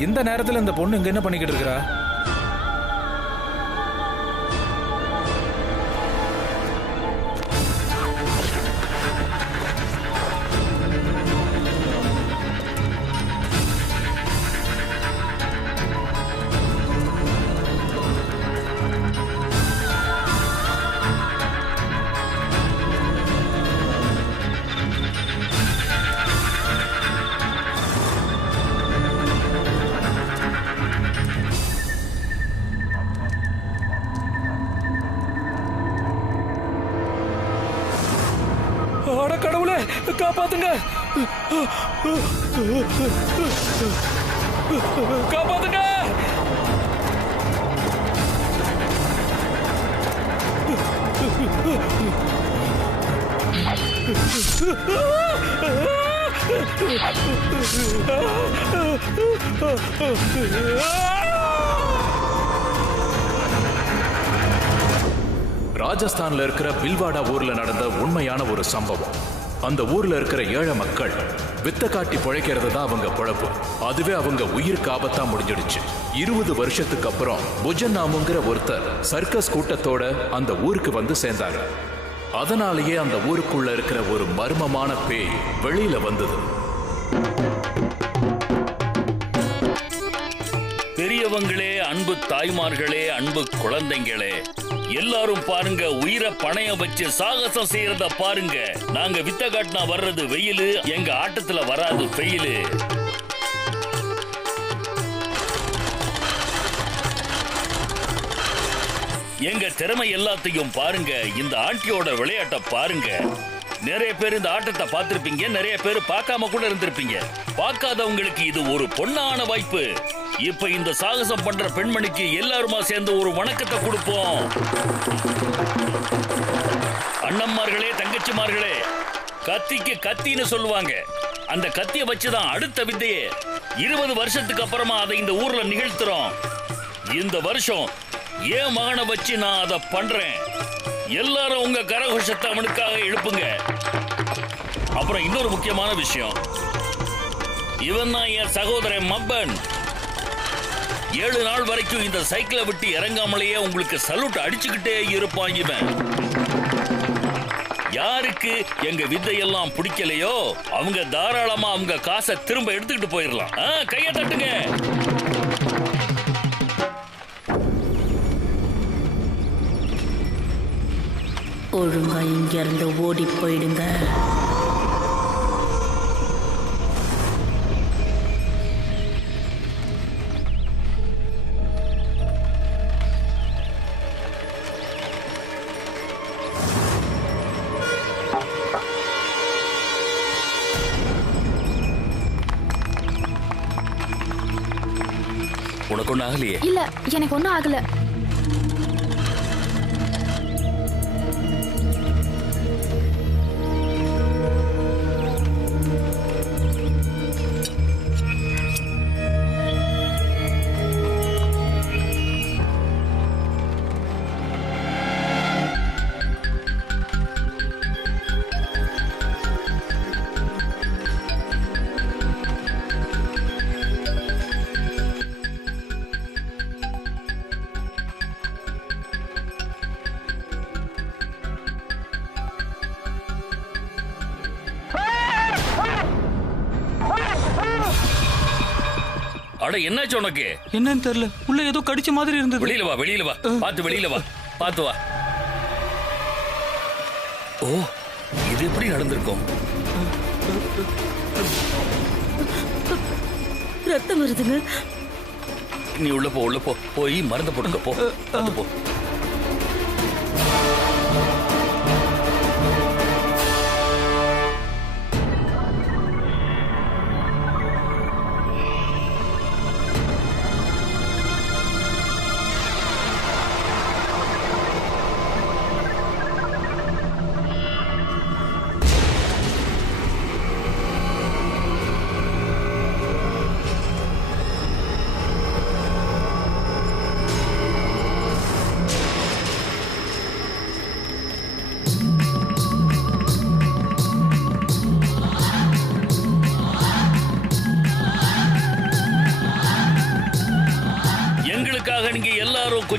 இந்த நேரத்துல இந்த பொண்ணு இங்க என்ன பண்ணிக்கிட்டு இருக்கா? கடவுளே காப்பாத்துங்க, காப்பாத்துங்க. ராஜஸ்தான்ல இருக்கிற பில்வாடா ஊர்ல நடந்த உண்மையான ஒரு சம்பவம். அந்த ஊர்ல இருக்கிற ஏழை மக்கள் வித்த காட்டி பிழைக்கிறது தான் அவங்க பொழப்பு. அதுவே அவங்க உயிருக்கு ஆபத்தா முடிஞ்சிடுச்சு. 20 வருஷத்துக்கு அப்புறம் புஜன் நாமுங்கிற ஒருத்தர் சர்க்கஸ் கூட்டத்தோட அந்த ஊருக்கு வந்து சேர்ந்தாரு. அதனாலேயே அந்த ஊருக்குள்ள இருக்கிற ஒரு மர்மமான பேய் வெளியில வந்தது. பெரியவங்களே, அன்பு தாய்மார்களே, அன்பு குழந்தைங்களே, எல்லாரும் பாருங்க, உயிரை பணைய வச்சு சாகசம் செய்யறத பாருங்க. நாங்க வித்த காட்டினா வர்றது வெயிலு, எங்க ஆட்டத்துல வராது வெயிலு. எங்க திறமை எல்லாத்தையும் பாருங்க. இந்த ஆண்டியோட விளையாட்டை பாருங்க. நிறைய பேர் இந்த ஆட்டத்தை பார்த்திருப்பீங்க, நிறைய பேர் பார்க்காம கூட இருந்திருப்பீங்க. பார்க்காதவங்களுக்கு இது ஒரு பொன்னான வாய்ப்பு. இப்ப இந்த சாகசம் பண்ற பெண்மணிக்கு எல்லாருமா சேர்ந்து ஒரு வணக்கத்தை கொடுப்போம். அண்ணம்மார்களே, தங்கச்சிமார்களே, கத்திக்கு கத்தின்னு சொல்லுவாங்க. அந்த கத்தியை வச்சுதான் அடுத்த வித்தையே 20 வருஷத்துக்கு அப்புறமா அதை இந்த ஊர்ல நிகழ்த்துறோம். இந்த வருஷம் என் மகனை வச்சு நான் அதை பண்றேன். எல்லாரும் உங்க கரகோஷத்தை அவனுக்காக எழுப்புங்க. அப்புறம் இன்னொரு முக்கியமான விஷயம், இவன் தான் என் சகோதரன் மப்பன். 7 நாள் வரைக்கும் இந்த சைக்கிளை விட்டு இறங்காமலேயே உங்களுக்கு சல்யூட் அடிச்சுக்கிட்டே இருப்பான் இவன். யாருக்கு எங்க வித்தையெல்லாம் பிடிக்கலையோ அவங்க தாராளமா அவங்க காசை திரும்ப எடுத்துக்கிட்டு போயிடலாம். கையை தட்டுங்க. ஒழுங்கா இங்க இருந்து ஓடி போயிடுங்க. உனக்கு ஒன்னும் ஆகலையே? இல்ல, எனக்கு ஒன்னும் ஆகல. அட, என்னாச்சு உனக்கு? என்னன்னு தெரியல, உள்ள ஏதோ கடிச்ச மாதிரி இருந்தது. வெளியில வா, வெளியில வா, பாத்து வெளியில வா, பாத்து வா. ஓ, இது எப்படி நடந்திருக்கும்? ரத்தம் வருதுங்க. நீ உள்ள போ, உள்ள போ, போய் மருந்து போட்டுக்க போ, பாத்து போ.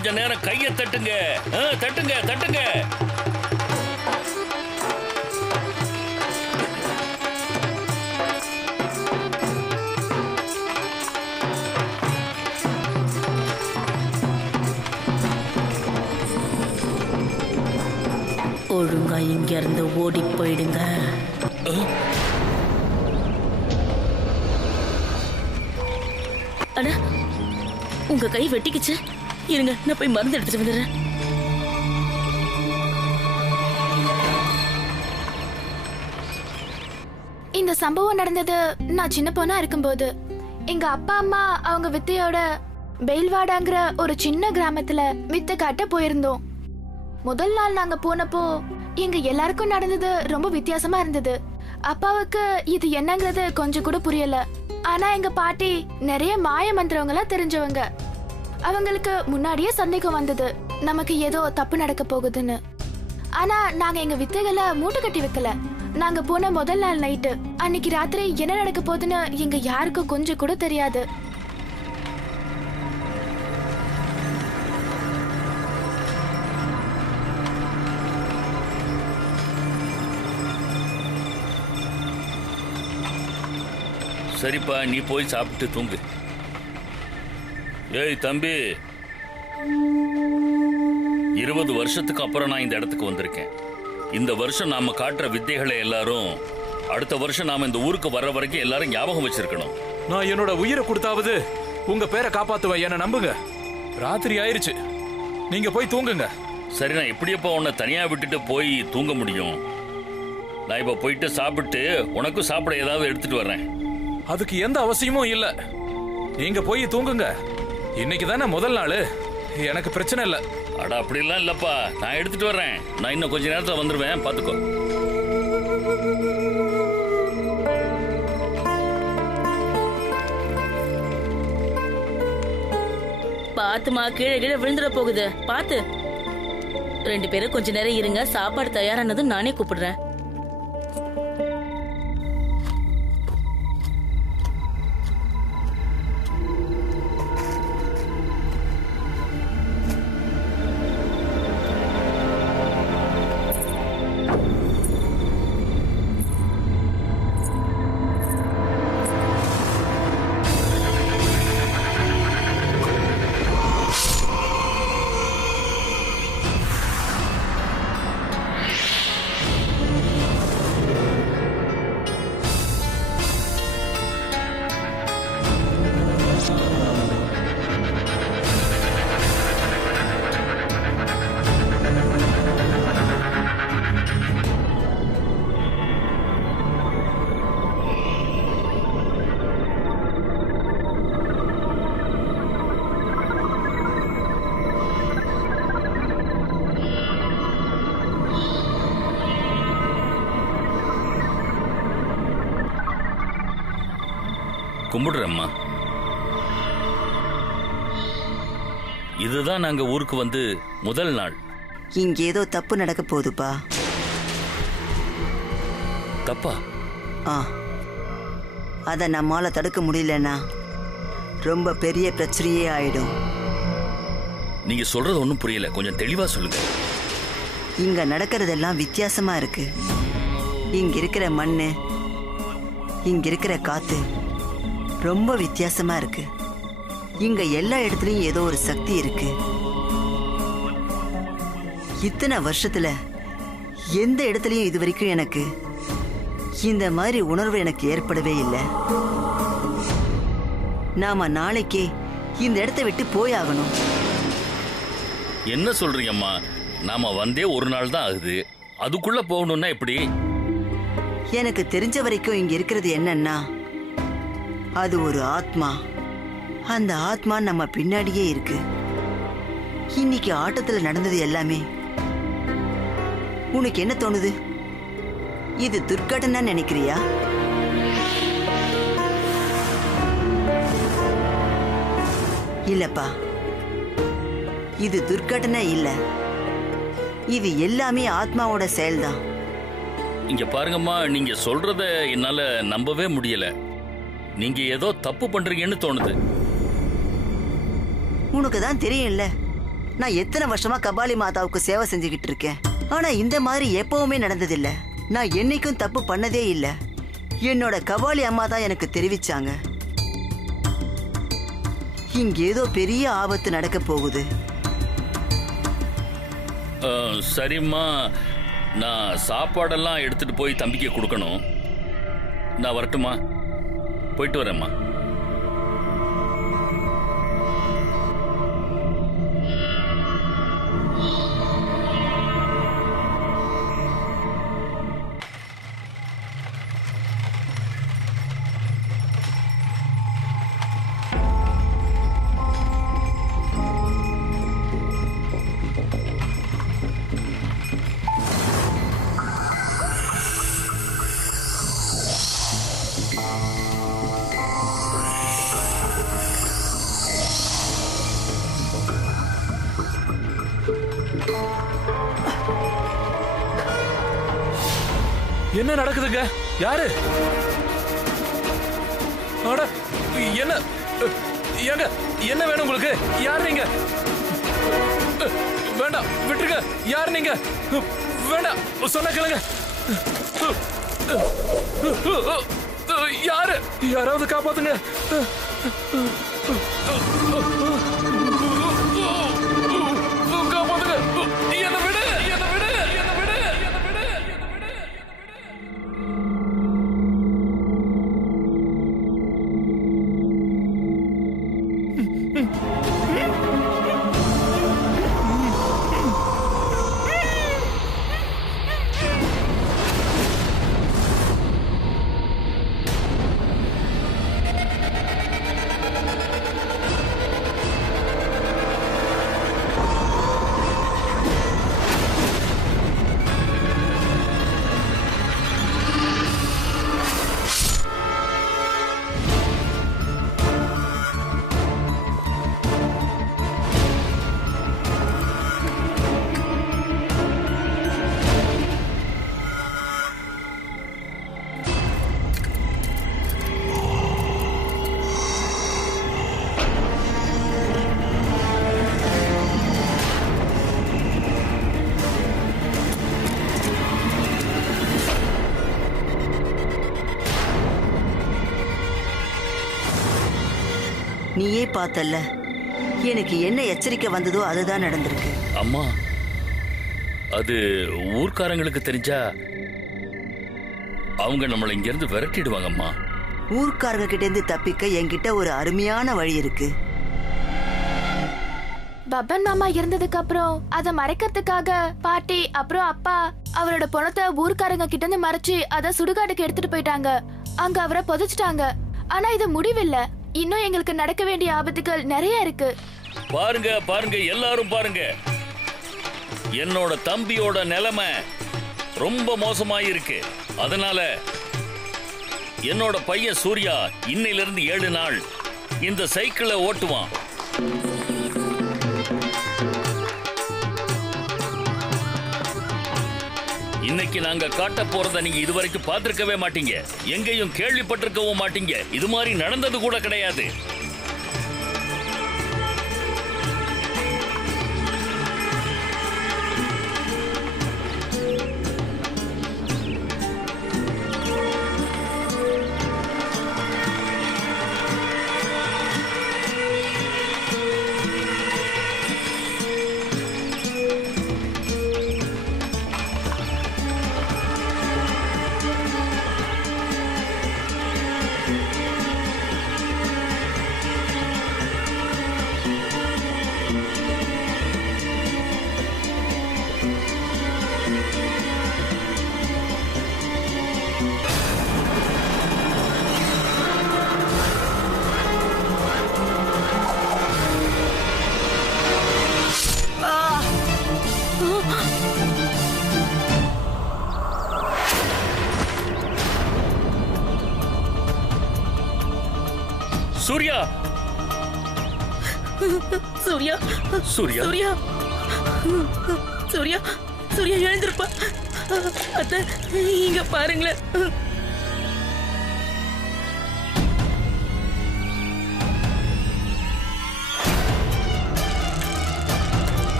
கொஞ்ச நேரம் கையை தட்டுங்க. தட்டுங்க தட்டுங்க. ஒழுங்கா இங்க இருந்து ஓடி போயிடுங்க. அண்ணா, உங்க கை வெட்டிக்குச்சு. இருங்க, நான் போய் மருந்து எடுத்துட்டு வந்துடுறேன். இந்த சம்பவம் நடந்தது நான் சின்ன பொண்ணா இருக்கும்போது. எங்க அப்பா அம்மா அவங்க வித்தையோட பெயில்வாடாங்கிற ஒரு சின்ன கிராமத்துல வித்தை காட்ட போயிருந்தோம். முதல் நாள் நாங்க போனப்போ எங்க எல்லாருக்கும் நடந்தது ரொம்ப வித்தியாசமா இருந்தது. அப்பாவுக்கு இது என்னங்கிறது கொஞ்சம் கூட புரியல. ஆனா எங்க பாட்டி நிறைய மாய மந்திரவங்களா தெரிஞ்சவங்க. அவங்களுக்கு முன்னாடியே சந்தேகம் வந்தது, நமக்கு ஏதோ தப்பு நடக்க போகுதுன்னு. ஆனா நாங்க எங்க வித்தைகளை மூட்டை கட்டி வைக்கல. நாங்க போன முதல் நாள் நைட்டு அன்னைக்கு ராத்திரி என்ன நடக்க போகுதுன்னு எங்க யாருக்கும் கொஞ்சம் கூட தெரியாது. சரிப்பா, நீ போய் சாப்பிட்டு தூங்கு. ஏய் தம்பி, 20 வருஷத்துக்கு அப்புறம் நான் இந்த இடத்துக்கு வந்திருக்கேன். இந்த வருஷம் நாம காட்டுற வித்தைகளை எல்லாரும் அடுத்த வருஷம் நாம இந்த ஊருக்கு வர்ற வரைக்கும் எல்லாரும் ஞாபகம் வச்சிருக்கணும். நான் என்னோட உயிரை கொடுத்தாவது உங்க பேரை காப்பாத்துவேன், என்ன நம்புங்க. ராத்திரி ஆயிருச்சு, நீங்க போய் தூங்குங்க. சரி, நான் எப்படியப்பா உன்னை தனியா விட்டுட்டு போய் தூங்க முடியும்? நான் இப்ப போயிட்டு சாப்பிட்டு உனக்கும் சாப்பிட ஏதாவது எடுத்துட்டு வர்றேன். அதுக்கு எந்த அவசியமும் இல்ல, நீங்க போய் தூங்குங்க. இன்னைக்கு தானே முதல் நாள், எனக்கு பிரச்சனை இல்ல. அட அப்படிலாம் இல்லப்பா, நான் எடுத்துட்டு வர்றேன். நான் இன்னும் கொஞ்ச நேரத்துல வந்துருவேன், பாத்துக்கோ. பாத்துமா, கீழே கீழே விழுந்துட போகுது, பாத்து. 2 பேரும் கொஞ்ச நேரம் இருங்க, சாப்பாடு தயாரானதும் நானே கூப்பிடுறேன். கும்பிடுறேம்மா. இதுதான் நாங்க ஊருக்கு வந்து முதல் நாள். இங்க ஏதோ தப்பு நடக்க போகுதுப்பா. தப்பா? அத நம்மால தடுக்க முடியலன்னா ரொம்ப பெரிய பிரச்சனையே ஆயிடும். நீங்க சொல்றது ஒன்றும் புரியல, கொஞ்சம் தெளிவா சொல்லுங்க. இங்க நடக்கிறதெல்லாம் வித்தியாசமா இருக்கு. இங்க இருக்கிற மண்ணு, இங்க இருக்கிற காத்து ரொம்ப வித்தியாசமா இருக்கு. இங்க எல்லா இடத்துலயும் ஏதோ ஒரு சக்தி இருக்கு. இத்தனை வருஷத்துல எந்த இடத்துலயும் இது வரைக்கும் எனக்கு இந்த மாதிரி உணர்வு எனக்கு ஏற்படவே இல்லை. நாம நாளைக்கே இந்த இடத்தை விட்டு போயாகணும். என்ன சொல்றீங்கம்மா? நாம வந்தே ஒரு நாள் தான் ஆகுது, அதுக்குள்ள போகணும்னா எப்படி? எனக்கு தெரிஞ்ச வரைக்கும் இங்க இருக்கிறது என்னன்னா, அது ஒரு ஆத்மா. அந்த ஆத்மா நம்ம பின்னாடியே இருக்கு. இன்னைக்கு ஆட்டத்துல நடந்தது எல்லாமே உனக்கு என்ன தோணுது? இது துர்க்கடனா நினைக்கிறியா? இல்லப்பா, இது துர்க்கடனா இல்ல. இது எல்லாமே ஆத்மாவோட செயல்தான். இங்க பாருங்கம்மா, நீங்க சொல்றத என்னால நம்பவே முடியல. நீங்க ஏதோ தப்பு பண்றீங்கன்னு தோணுது. உனக்கு தான் தெரியும்ல, நான் எத்தனை வருஷமா கபாலி மாதாவுக்கு சேவை செஞ்சுக்கிட்டு இருக்கேன். ஆனா இந்த மாதிரி எப்பவுமே நடந்ததில்ல. நான் என்னைக்கும் தப்பு பண்ணதே இல்ல. என்னோட கபாலி அம்மா தான் எனக்கு தெரிவிச்சாங்க, இங்க ஏதோ பெரிய ஆபத்து நடக்க போகுது. சரிம்மா, நான் சாப்பாடெல்லாம் எடுத்துட்டு போய் தம்பிக்கு கொடுக்கணும். நான் வரட்டுமா? போயிட்டு வரேம்மா. என்ன நடக்குதுங்க? யாரு? அட, என்ன ஏங்க, என்ன வேணும் உங்களுக்கு? யார் நீங்க? வேண்டாம், விட்டுருங்க. யார் நீங்க? வேண்டாம், சொன்ன கேளுங்க. யாரு? யாராவது காப்பாத்துங்க. காப்பாத்துங்க. என்ன விடு, என்ன விடு, என்ன விடு, என்ன விடு, என்ன விடு. நீயே பார்த்தல்ல, எனக்கு என்ன எச்சரிக்கை வந்ததோ அதுதான் நடந்திருக்கு. அம்மா, அது ஊர்க்காரங்களுக்கு தெரிஞ்சா அவங்க நம்மளை இங்க இருந்து விரட்டிடுவாங்கம்மா. ஊர்க்காரங்க கிட்ட இருந்து தப்பிக்க என்கிட்ட ஒரு அருமையான வழி இருக்கு. பப்பன் மாமா இருந்ததுக்கு அப்புறம் அதை மறைக்கிறதுக்காக பாட்டி அப்புறம் அப்பா அவரோட பணத்தை ஊர்க்காரங்க கிட்ட இருந்து மறைச்சு அதை சுடுகாட்டுக்கு எடுத்துட்டு போயிட்டாங்க. அங்க அவரை புதைச்சிட்டாங்க. ஆனா இது முடிவில்ல. இன்னும் எங்களுக்கு நடக்க வேண்டிய ஆபத்துகள் நிறைய இருக்கு. பாருங்க பாருங்க, எல்லாரும் பாருங்க. என்னோட தம்பியோட நிலைமை ரொம்ப மோசமாயிருக்கு. அதனால என்னோட பையன் சூர்யா இன்னையிலிருந்து 7 நாள் இந்த சைக்கிளை ஓட்டுவான். இன்னைக்கு நாங்க காட்ட போறத நீங்க இதுவரைக்கும் பார்த்திருக்கவே மாட்டீங்க, எங்கேயும் கேள்விப்பட்டிருக்கவும் மாட்டீங்க. இது மாதிரி நடந்தது கூட கிடையாது. சூர்யா, சூர்யா, சூர்யா, சூர்யா, சூர்யா, சூர்யா எழுந்திருப்பா. அத்தை, இங்க பாருங்களேன்.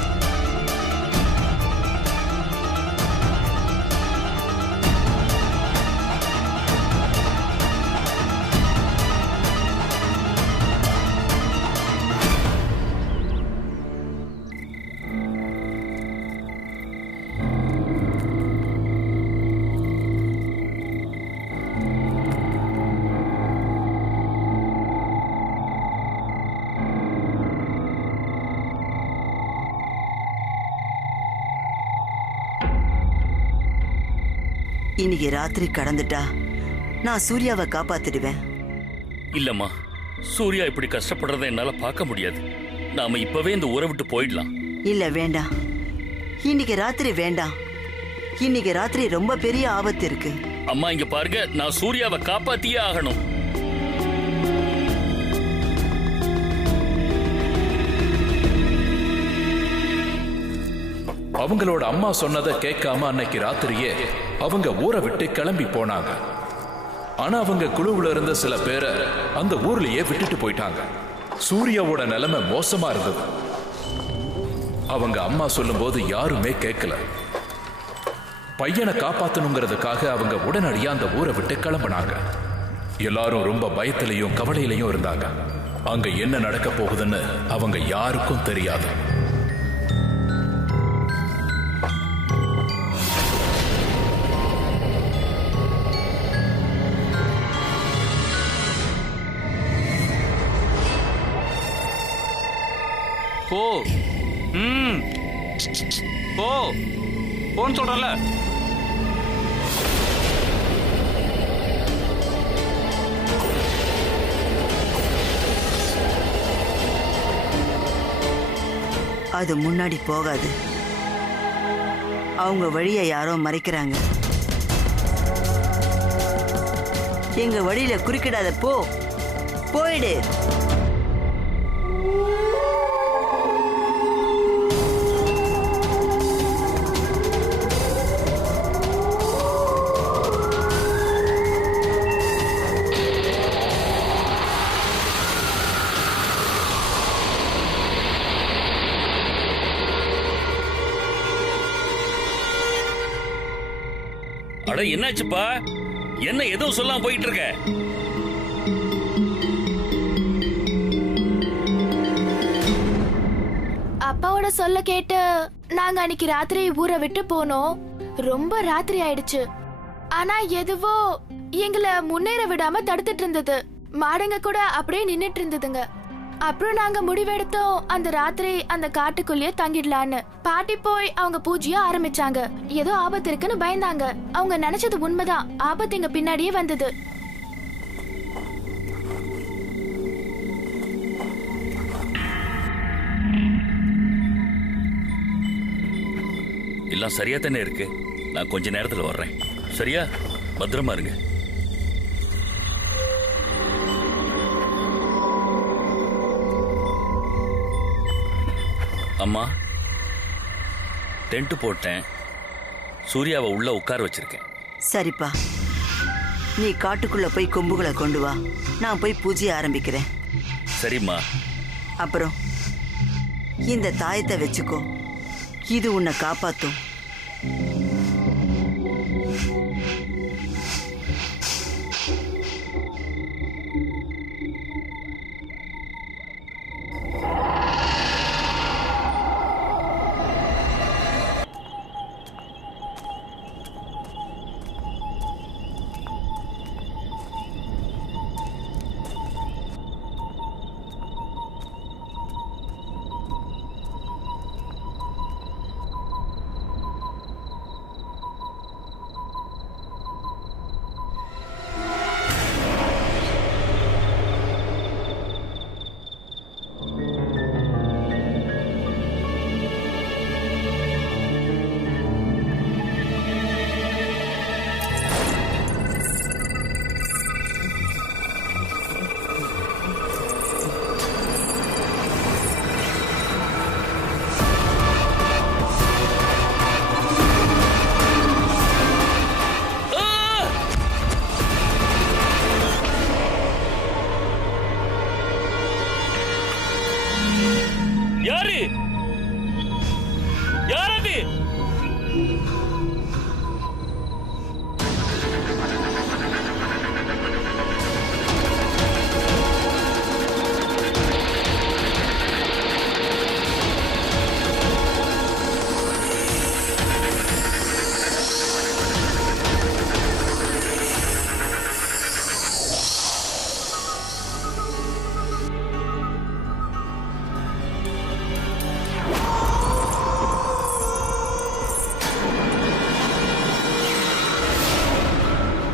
இன்னைக்கு ராத்திரி கடந்துட்டா நான் சூர்யாவை காப்பாத்திடுவேன். இல்லம்மா, சூர்யா இப்படி கஷ்டப்படுறதை என்னால பார்க்க முடியாது. நாம இப்பவே இந்த ஊரை விட்டு போயிடலாம். இல்ல, வேண்டாம். இன்னைக்கு ராத்திரி வேண்டாம். இன்னைக்கு ராத்திரி ரொம்ப பெரிய ஆபத்து இருக்கு. அம்மா இங்க பாருங்க, நான் சூர்யாவை காப்பாத்தியே ஆகணும். அவங்களோட அம்மா சொன்னதை கேட்காம அன்னைக்கு ராத்திரியே அவங்க ஊரை விட்டு கிளம்பி போனாங்க. ஆனா அவங்க குழுவுல இருந்த சில பேரை அந்த ஊர்லயே விட்டுட்டு போயிட்டாங்க. சூர்யாவோட நிலைமை மோசமா இருந்தது. அவங்க அம்மா சொல்லும்போது யாருமே கேட்கல. பையனை காப்பாத்தணுங்கிறதுக்காக அவங்க உடனடியா அந்த ஊரை விட்டு கிளம்பினாங்க. எல்லாரும் ரொம்ப பயத்திலையும் கவலையிலையும் இருந்தாங்க. அங்க என்ன நடக்க போகுதுன்னு அவங்க யாருக்கும் தெரியாது. போ. போ போன்னு சொல்றல. அது முன்னாடி போகாது. அவங்க வழியை யாரோ மறைக்கிறாங்க. எங்க வழியில குறுக்கிடாத, போ, போயிடு. அட என்னாச்சுப்பா? என்ன எதுவும் சொல்லாம போயிட்டு இருக்க? அப்பாவோட சொல்ல கேட்டு நாங்க அன்னைக்கு ராத்திரி ஊரை விட்டு போனோம். ரொம்ப ராத்திரி ஆயிடுச்சு. ஆனா எதுவோ எங்களை முன்னேற விடாம தடுத்துட்டு இருந்தது. மாடுங்க கூட அப்படியே நின்னுட்டு இருந்ததுங்க. அப்புறம் நாங்க முடிவெடுத்தோம் அந்த ராத்திரி அந்த காட்டுக்குள்ளேயே தங்கிடலான்னு. பாட்டி போய் அவங்க பூஜைய ஆரம்பிச்சாங்க. ஏதோ ஆபத்து இருக்குன்னு பயந்தாங்க. அவங்க நினைச்சது உண்மைதான். ஆபத்து எங்க பின்னாடியே வந்தது. எல்லாம் சரியா தானே இருக்கு. நான் கொஞ்ச நேரத்துல வர்றேன். சரியா? பத்திரமா இருங்க. அம்மா, டென்ட் போட்டேன். சூர்யாவை உள்ள உட்கார வச்சிருக்கேன். சரிப்பா, நீ காட்டுக்குள்ள போய் கொம்புகளை கொண்டு வா. நான் போய் பூஜையை ஆரம்பிக்கிறேன். சரிம்மா. அப்புறம் இந்த தாயத்தை வச்சுக்கோ. இது உன்னை காப்பாத்தும்.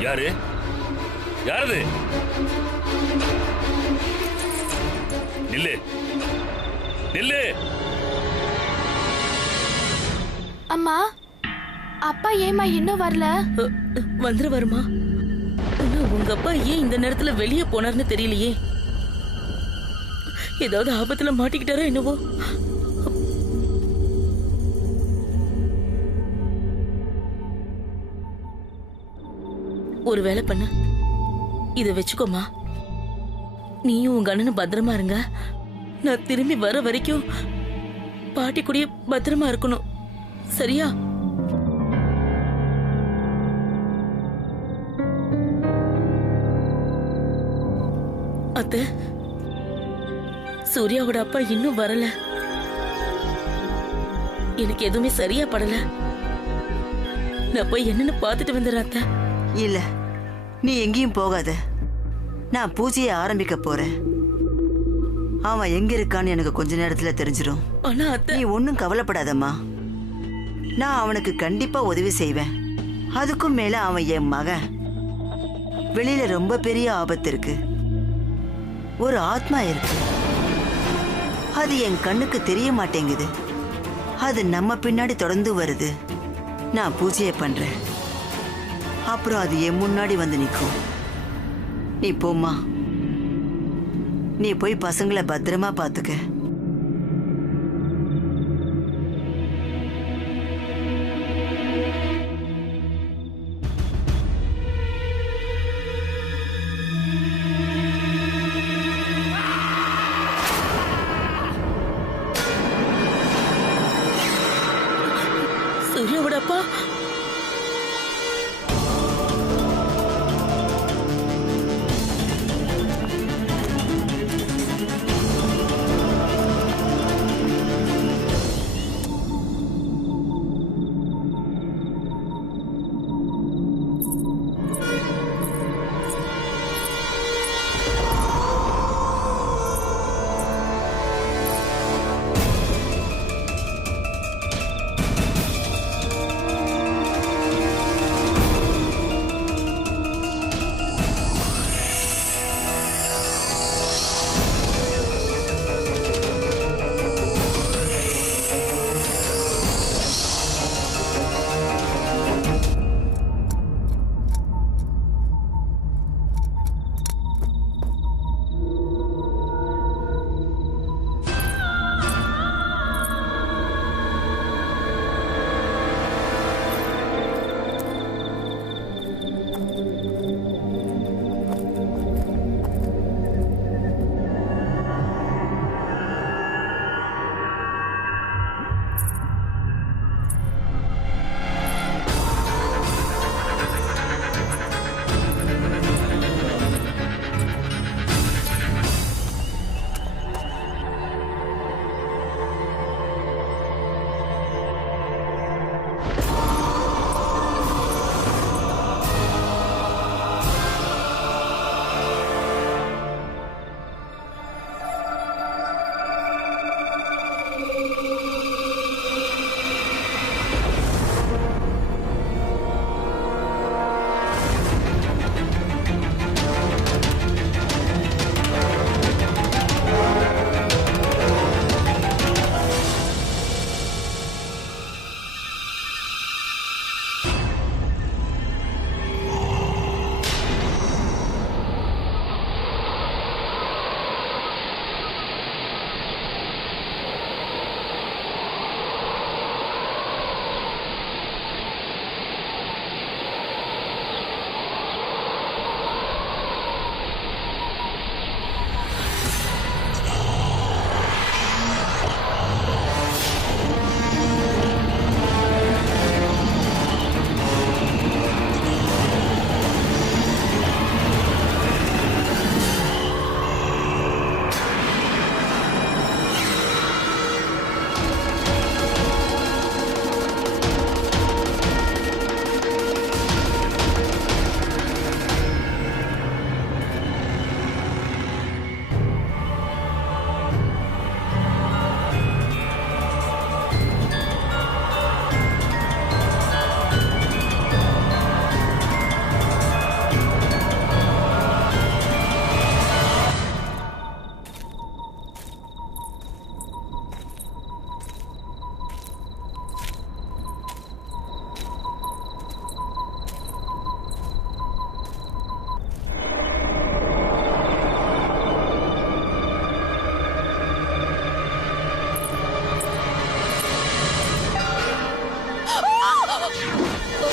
யாரு யாரது? நில்லு நில்லு. அம்மா, அப்பா ஏமா இன்னும் வரல? வந்துரு வருமா? உங்க அப்பா ஏன் இந்த நேரத்துல வெளியே போனார்னு தெரியலையே. ஏதாவது ஆபத்துல மாட்டிக்கிட்டாரோ என்னவோ. ஒரு வேலை பண்ணு, இத வச்சுக்கோமா. நீயும் உங்க அண்ணனும் பத்திரமா இருங்க. நான் திரும்பி வர வரைக்கும் பாட்டி கூடயே பத்திரமா இருக்கணும், சரியா? அத்தை, சூர்யாவோட அப்பா இன்னும் வரல. எனக்கு எதுவுமே சரியா படல. நான் போய் என்னன்னு பாத்துட்டு வந்துடுறேன் அத்தை. இல்ல, நீ எங்கேயும் போகாத. நான் பூஜையை ஆரம்பிக்க போறேன். அவன் எங்க இருக்கான்னு எனக்கு கொஞ்ச நேரத்துல தெரிஞ்சிடும். ஆனா அத்தை, நீ ஒன்னும் கவலைப்படாதம்மா. நான் அவனுக்கு கண்டிப்பா உதவி செய்வேன். அதுக்கும் மேல அவன் என் மகன். வெளியில ரொம்ப பெரிய ஆபத்து இருக்கு. ஒரு ஆத்மா இருக்கு. அது என் கண்ணுக்கு தெரிய மாட்டேங்குது. அது நம்ம பின்னாடி தொடர்ந்து வருது. நான் பூஜையை பண்றேன், அப்புறம் அது என் முன்னாடி வந்து நிற்கும். நீ போம்மா. நீ போய் பசங்களை பத்திரமா பாத்துக்க. சூர்யாவோட அப்பா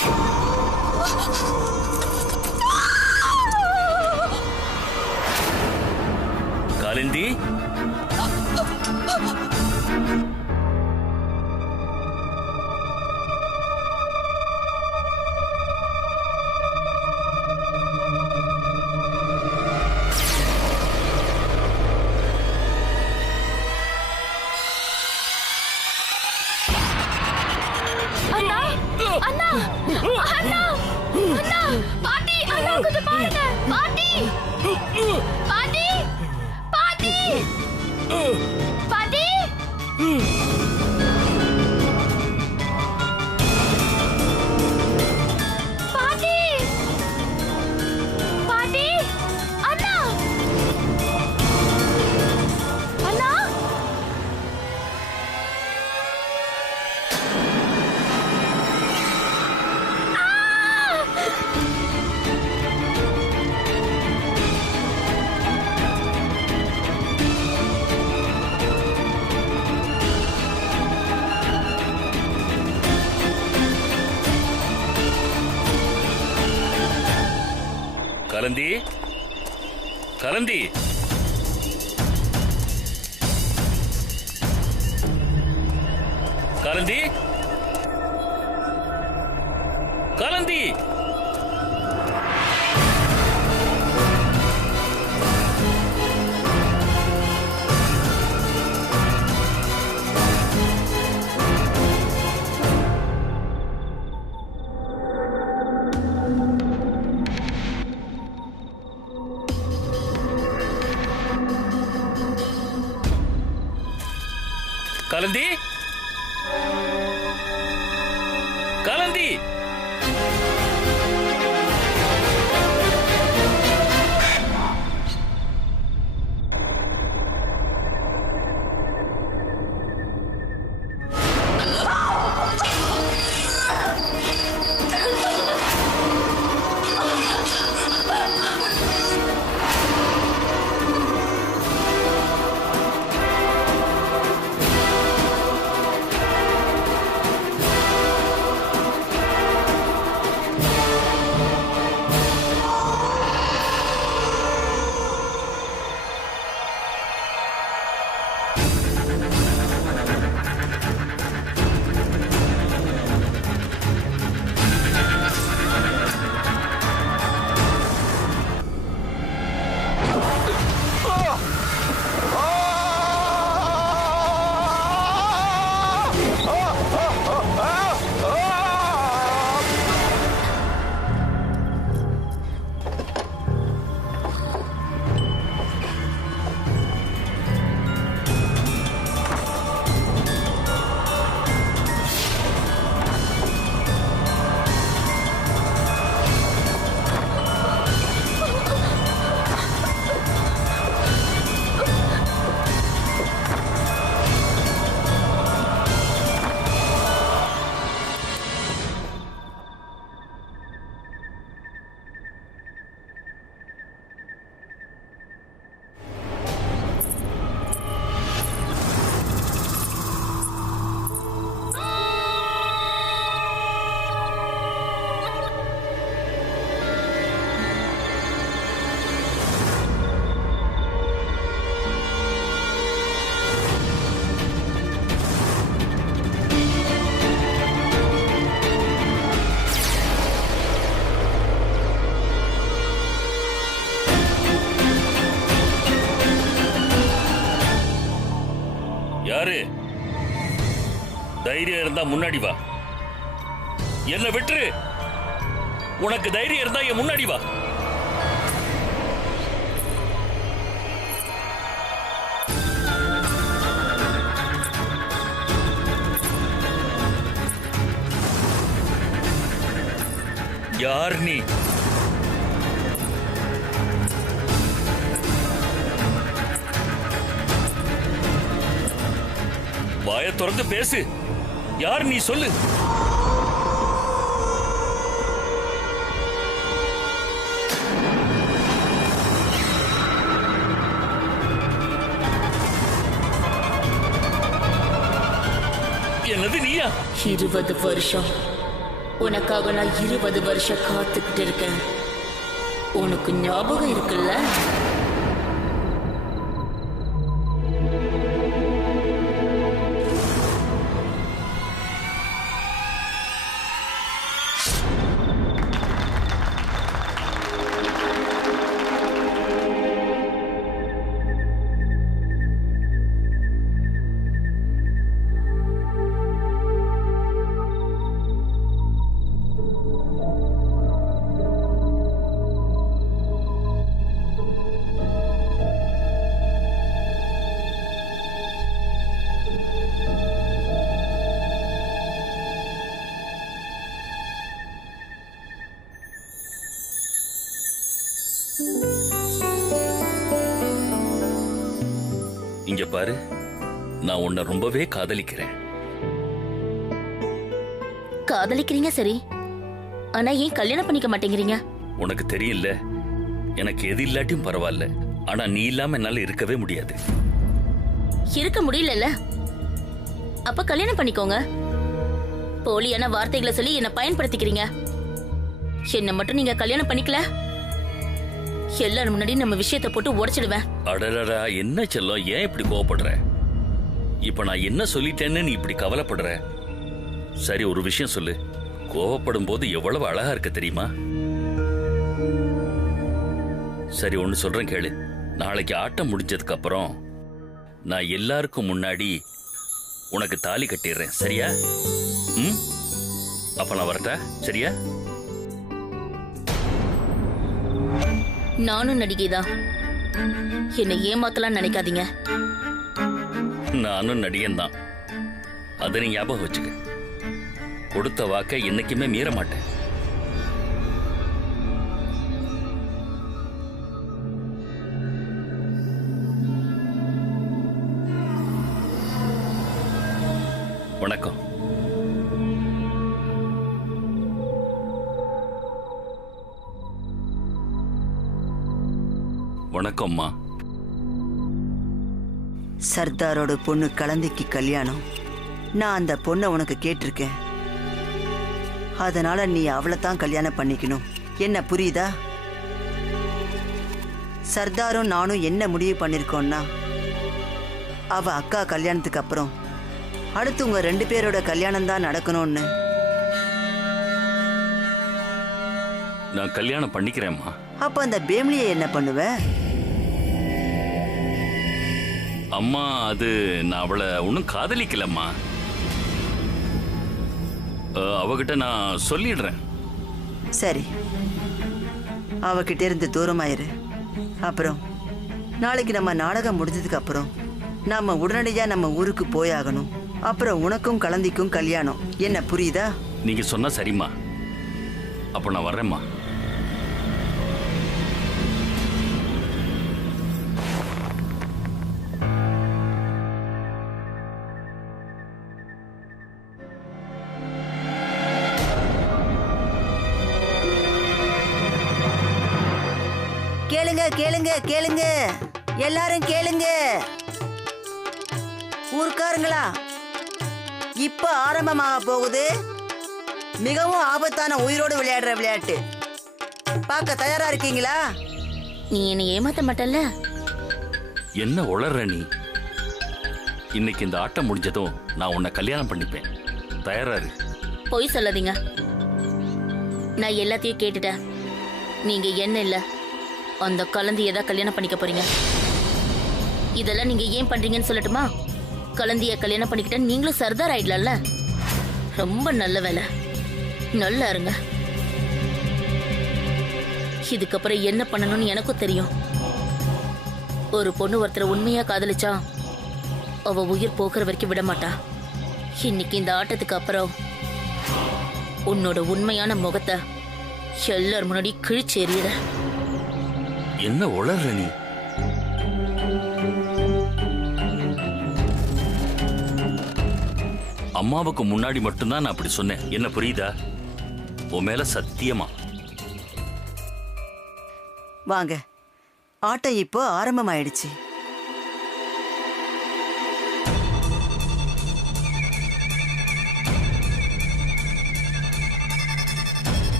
காலிந்தி, அண்ணா அண்ணா அண்ணா அண்ணா பாட்டி அண்ணா கொஞ்சம் பாருங்க பாட்டி பாட்டி பாட்டி பாட்டி பாட்டி பாட்டி அண்ணா அண்ணா கலந்தி, கலந்தி, கலந்தி, கலந்தி. கலந்தி, கலந்தி. யாரு? தைரியம் இருந்தா முன்னாடி வா. என்ன விட்டுரு. உனக்கு தைரியம் இருந்தா என் முன்னாடி வா. யார் நீ? வாயை திறந்து பேசு. யார் நீ சொல்லு. என்னது நீயா? 20 வருஷம் உனக்காக நான் 20 வருஷம் காத்துக்கிட்டு இருக்கேன். உனக்கு ஞாபகம் இருக்குல்ல? இங்க பாரு, நான் உன்னை ரொம்பவே காதலிக்கிறேன். காதலிக்கிறீங்க சரி, ஆனா ஏன் கல்யாணம் பண்ணிக்க மாட்டேங்கிறீங்க? உனக்கு தெரியல, எனக்கு எது இல்லாட்டியும் பரவாயில்ல, ஆனா நீ இல்லாம என்னால இருக்கவே முடியாது. இருக்க முடியல, அப்ப கல்யாணம் பண்ணிக்கோங்க. போலியான வார்த்தைகளை சொல்லி என்ன பயன்படுத்திக்கிறீங்க. என்ன மட்டும் நீங்க கல்யாணம் பண்ணிக்கல, எல்லாரும் முன்னாடி நம்ம விஷயத்தை போட்டு உடைச்சிடுவேன். அடடா, என்ன செல்லம், ஏன் இப்படி கோவப்படுற? இப்ப நான் என்ன சொல்லிட்டேன்னு நீ இப்படி கவலைப்படுற? சரி, ஒரு விஷயம் சொல்லு. கோவப்படும் போது எவ்வளவு அழகா இருக்க தெரியுமா? சரி, ஒன்னு சொல்றேன் கேளு. நாளைக்கு ஆட்டம் முடிஞ்சதுக்கு அப்புறம் நான் எல்லாருக்கும் முன்னாடி உனக்கு தாலி கட்டிடுறேன், சரியா? அப்ப நான் வரட்டா, சரியா? நானும் நடிகைதான், என்னை ஏமாத்தலாம் நினைக்காதீங்க. நானும் நடிகன் தான், அதை நீ ஞாபகம் வச்சுக்க. கொடுத்த வாக்கை என்னைக்குமே மீற மாட்டேன். வணக்கம். வணக்கம்மா. சர்தாரோட பொண்ணு கலந்திக்கு கல்யாணம். நான் அந்த பொண்ணை உனக்கு கேட்டிருக்கேன். அதனால நீ அவளை தான் கல்யாணம் பண்ணிக்கணும். என்ன புரியுதா? சர்தாரும் நானும் என்ன முடிவு பண்ணிருக்கோம்னா, அவ அக்கா கல்யாணத்துக்கு அப்புறம் அடுத்து உங்க 2 பேரோட கல்யாணம் தான் நடக்கணும்னு. நான் கல்யாணம் பண்ணிக்கிறேம்மா. அப்ப அந்த பேம்லியை என்ன பண்ணுவ? அம்மா, அது நான் அவளை ஒன்றும் காதலிக்கலம்மா. அவகிட்ட நான் சொல்லிடுறேன். சரி, அவகிட்ட இருந்து தூரமாயிரு. அப்புறம் நாளைக்கு நம்ம நாடகம் முடிஞ்சதுக்கு அப்புறம் நாம உடனடியா நம்ம ஊருக்கு போயாகணும். அப்புறம் உனக்கும் கலந்திக்கும் கல்யாணம். என்ன புரியுதா? நீங்க சொன்னா சரிம்மா. அப்ப நான் வர்றேம்மா. கேளுங்க கேளுங்க கேளுங்க, எல்லாரும் கேளுங்க. ஊர்க்காரங்களா, இப்ப ஆரம்பமாக போகுது மிகவும் ஆபத்தான உயிரோடு விளையாடுற விளையாட்டு. பார்க்க தயாரா இருக்கீங்களா? நீ என்னை ஏமாத்த மாட்டல்ல? என்ன உளற நீ? இன்னைக்கு இந்த ஆட்டம் முடிஞ்சதும் நான் உன்னை கல்யாணம் பண்ணிப்பேன். தயாரா இரு. பொய் சொல்லாதீங்க, நான் எல்லாத்தையும் கேட்டுட்டேன். நீங்க என்ன இல்ல, அந்த கலந்தியை தான் கல்யாணம் பண்ணிக்க போறீங்க. இதெல்லாம் நீங்க ஏன் பண்றீங்கன்னு சொல்லட்டுமா? கலந்திய கல்யாணம் பண்ணிக்கிட்ட நீங்களும் சர்தார் ஆயிடலாம்ல. ரொம்ப நல்ல வேலை, நல்லா இருங்க. இதுக்கப்புறம் என்ன பண்ணணும்னு எனக்கும் தெரியும். ஒரு பொண்ணு ஒருத்தரை உண்மையா காதலிச்சா அவ உயிர் போக்குற வரைக்கும் விட மாட்டா. இன்னைக்கு இந்த ஆட்டத்துக்கு அப்புறம் உன்னோட உண்மையான முகத்தை எல்லார் முன்னாடி கிழிச்சு எறியற. என்ன உளற நீ? அம்மாவுக்கு முன்னாடி மட்டும்தான் நான் அப்படி சொன்னேன். என்ன புரியுதா? உன் மேல சத்தியமா. வாங்க, ஆட்டம் இப்போ ஆரம்பமாயிடுச்சு.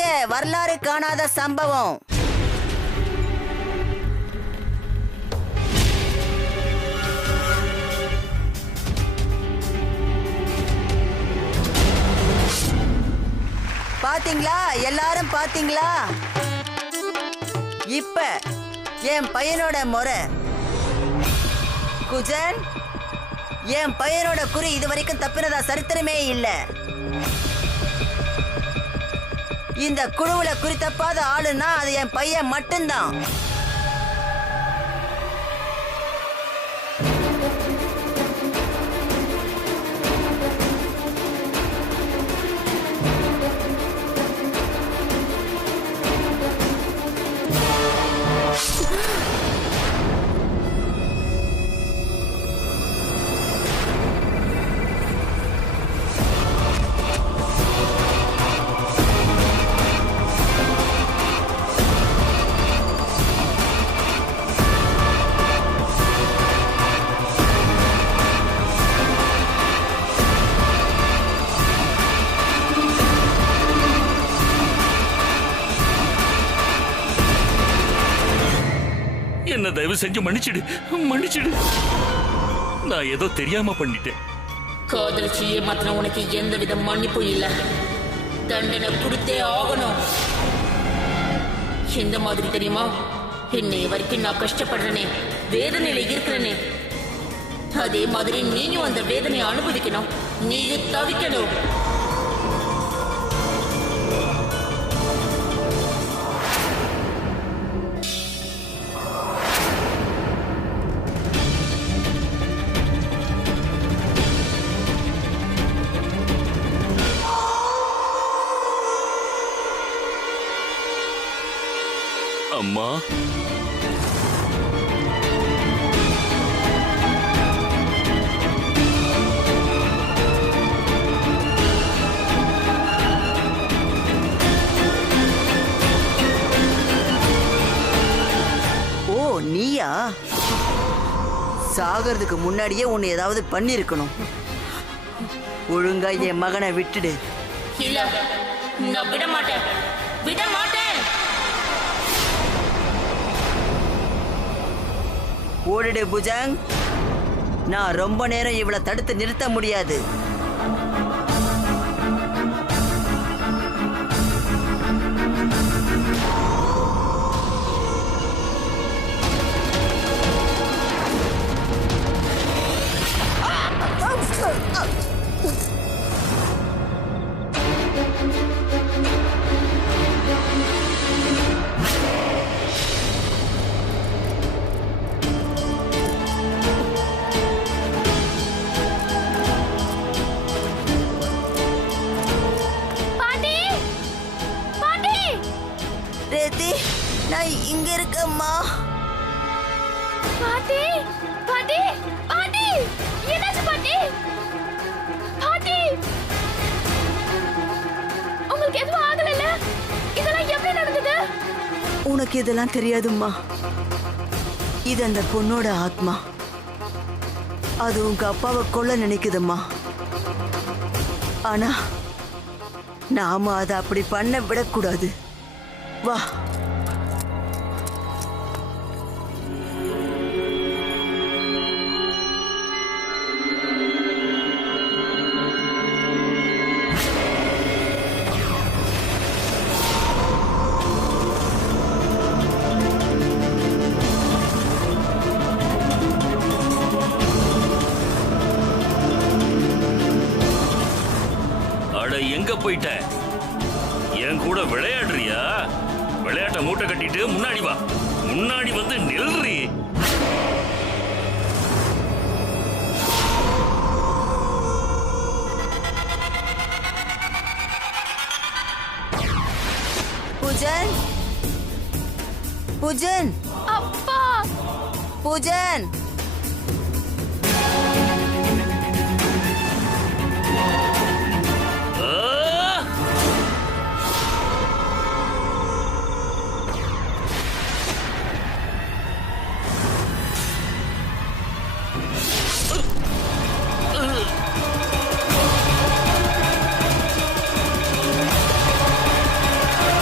பாருங்க, வரலாறு காணாத சம்பவம். பாத்தீங்களா? எல்லாரும் பாத்தீங்களா? இப்ப என் பையனோட முறை. குஜன், என் பையனோட குறி இதுவரைக்கும் தப்பினதா சரித்திரமே இல்ல. இந்த குழுவுல குறி தப்பாத ஆளுன்னா அது என் பையன் மட்டும்தான். என்ன தயவு செஞ்சு மன்னிச்சிடு. நான் ஏதோ தெரியாம பண்ணிட்டேன். காதலிச்சு ஏமாத்தின உனக்கு எந்த வித மன்னிப்பும் இல்ல. தண்டனை கொடுத்தே ஆகணும். எந்த மாதிரி தெரியுமா? என்னை வரைக்கும் நான் கஷ்டப்படுறேனே, வேதனையில இருக்கிறேனே, அதே மாதிரி நீயும் அந்த வேதனையை அனுபவிக்கணும். நீயும் தவிக்கணும். அம்மா, ஓ நீயா? சாகிறதுக்கு முன்னாடியே உன்னை ஏதாவது பண்ணிருக்கணும். ஒழுங்கா என் மகனை விட்டுடு. இல்ல, நான் விட மாட்டேன். ஓடிடு புஜங். நான் ரொம்ப நேரம் இவளை தடுத்து நிறுத்த முடியாது. நான் இங்க இருக்கம்மா. பாட்டி, பாட்டி, பாட்டி, என்னாச்சு பாட்டி? பாட்டி, உங்களுக்கு எதுவும் ஆகலைல்ல? இதெல்லாம் எப்படி நடந்தது? உனக்கு இதெல்லாம் தெரியாதும்மா. இது அந்த பொண்ணோட ஆத்மா. அது உங்க அப்பாவை கொல்ல நினைக்குதும்மா. ஆனா நாம அதை அப்படி பண்ண விடக்கூடாது. வா. எங்க போயிட்ட? என் கூட விளையாடுறியா? விளையாட்ட மூட்டை கட்டிட்டு முன்னாடி வா. முன்னாடி வந்து நில்றி. பூஜன், பூஜன், அப்பா, பூஜன்.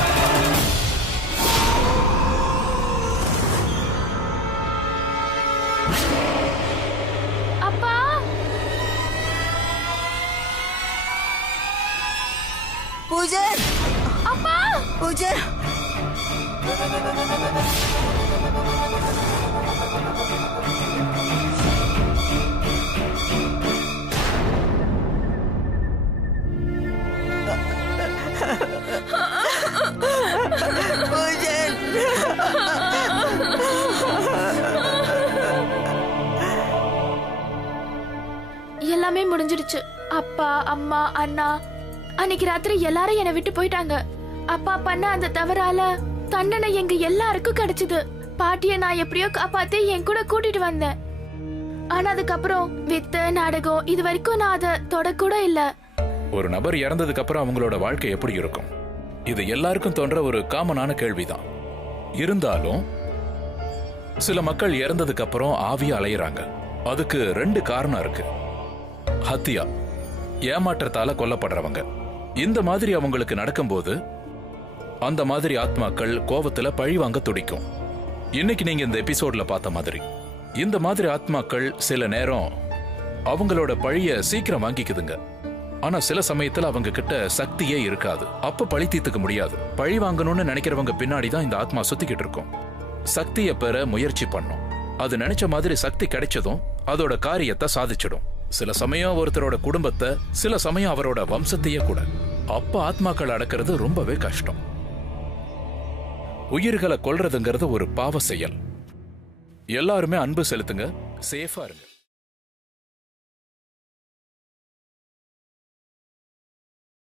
பூஜை அப்பா பூஜை எல்லாமே முடிஞ்சிடுச்சு. அப்பா அம்மா அண்ணா அன்னைக்கு ராத்திரி எல்லாரும் என்னை விட்டு போயிட்டாங்க. அப்பா பண்ண அந்த தவறால தண்டனை எங்க எல்லாருக்கும் கிடைச்சது. பாட்டிய நான் எப்படியோ காப்பாத்தி என் கூட கூட்டிட்டு வந்தேன். ஆனா அதுக்கப்புறம் வித்த நாடகம் இது வரைக்கும் நான் அதை தொடக்கூட இல்ல. ஒரு நபர் இறந்ததுக்கு அப்புறம் அவங்களோட வாழ்க்கை எப்படி இருக்கும்? இது எல்லாருக்கும் தோன்ற ஒரு காமனான கேள்விதான். இருந்தாலும் சில மக்கள் இறந்ததுக்கு அப்புறம் ஆவியா அலையிறாங்க. அதுக்கு 2 காரணம் இருக்கு. ஹத்தியா, ஏமாற்றத்தால கொல்லப்படுறவங்க. இந்த மாதிரி அவங்களுக்கு நடக்கும்போது அந்த மாதிரி ஆத்மாக்கள் கோபத்துல பழி வாங்க துடிக்கும். இன்னைக்கு நீங்க இந்த எபிசோட்ல பார்த்த மாதிரி இந்த மாதிரி ஆத்மாக்கள் சில நேரம் அவங்களோட பழிய சீக்கிரம் வாங்கிக்குதுங்க. ஆனா சில சமயத்துல அவங்க கிட்ட சக்தியே இருக்காது. அப்ப பழி தீர்த்துக்க முடியாது. பழி வாங்கணும்னு நினைக்கிறவங்க பின்னாடிதான் இந்த ஆத்மா சுத்திக்கிட்டு இருக்கும். சக்தியை பெற முயற்சி பண்ணும். அது நினைச்ச மாதிரி சக்தி கிடைச்சதும் அதோட காரியத்தை சாதிச்சிடும். சில சமயம் ஒருத்தரோட குடும்பத்தை, சில சமயம் அவரோட வம்சத்தையே கூட. அப்ப ஆத்மாக்கள் அடக்கிறது ரொம்பவே கஷ்டம். உயிர்களை கொல்றதுங்கிறது ஒரு பாவ செயல். எல்லாருமே அன்பு செலுத்துங்க, சேஃபா இருங்க.